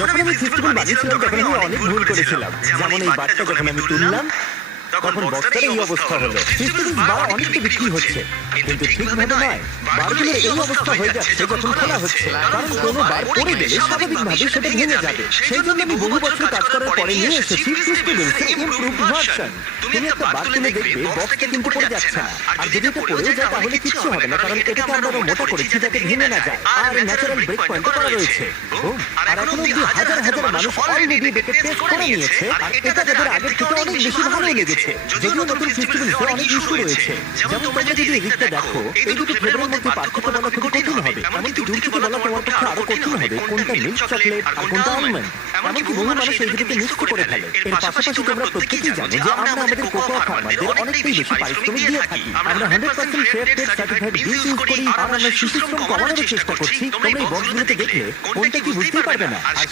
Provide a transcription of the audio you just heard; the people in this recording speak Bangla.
যখন আমি ফেস্টিভ্যাল বানিয়েছিলাম তখন আমি অনেক ভুল করেছিলাম, যেমন এই বারটা যখন আমি তুললাম তখন বক্সটার এই অবস্থা হলো। ফেস্টিভ্যাল বার অনেকটা বিক্রি হচ্ছে, কিন্তু ঠিকভাবে নয়। বারগুলোর এই অবস্থা হয়ে যাচ্ছে যখন খোলা হচ্ছে, কারণ কোনো বার পড়ে গেলে স্বাভাবিকভাবে সেটা ভেঙে যাবে। সেই জন্য আমি বহু বছর কাজ করার পরে নিয়ে এসেছি ফেস্টিভ্যালসের ইমপ্রুভড ভার্সন। তুমি একটা বার তুলে দেখবে বক্সটা কিন্তু পড়ে যাচ্ছে না, আর যদি এটা পড়ে যায় তাহলে কিচ্ছু হবে না, কারণ এটাকে আমরা আরো মোটা করেছি যাতে ভেঙে না যায়। আর ন্যাচারাল ব্রেক পয়েন্ট করা রয়েছে। আর এখন অব্দি হাজার হাজার মানুষ অলরেডি এটাকে টেস্ট করে নিয়েছে, আর এটা তাদের আগের থেকে অনেক বেশি ভালো লেগেছে। যদিও নতুন ফেস্টিভ্যালসে অনেক ইস্যু রয়েছে, যেমন তোমরা যদি এই দিকটা দেখো, এই দুটো ফ্লেভারের মধ্যে পার্থক্য বলা খুব কঠিন হবে। এমনকি দূর থেকে বলা তোমার পক্ষে আরো কঠিন হবে কোনটা মিল্ক চকলেট আর কোনটা আলমন্ড। এমনকি বহু মানুষ এই দুটোকে মিক্স করে ফেলে। এর পাশাপাশি তোমরা প্রত্যেকেই জানো যে আমরা আমাদের কোকোয়া ফার্মারদের অনেকটাই বেশি পারিশ্রমিক দিয়ে থাকি। আমরা 100% ফেয়ার ট্রেড সার্টিফাইড বীজ ইউজ করি, আর আমরা শিশু শ্রম কমানোর চেষ্টা করছি। তোমরা এই বক্সগুলোতে দেখলে কোনটা কি বুঝতেই পারবে না। আর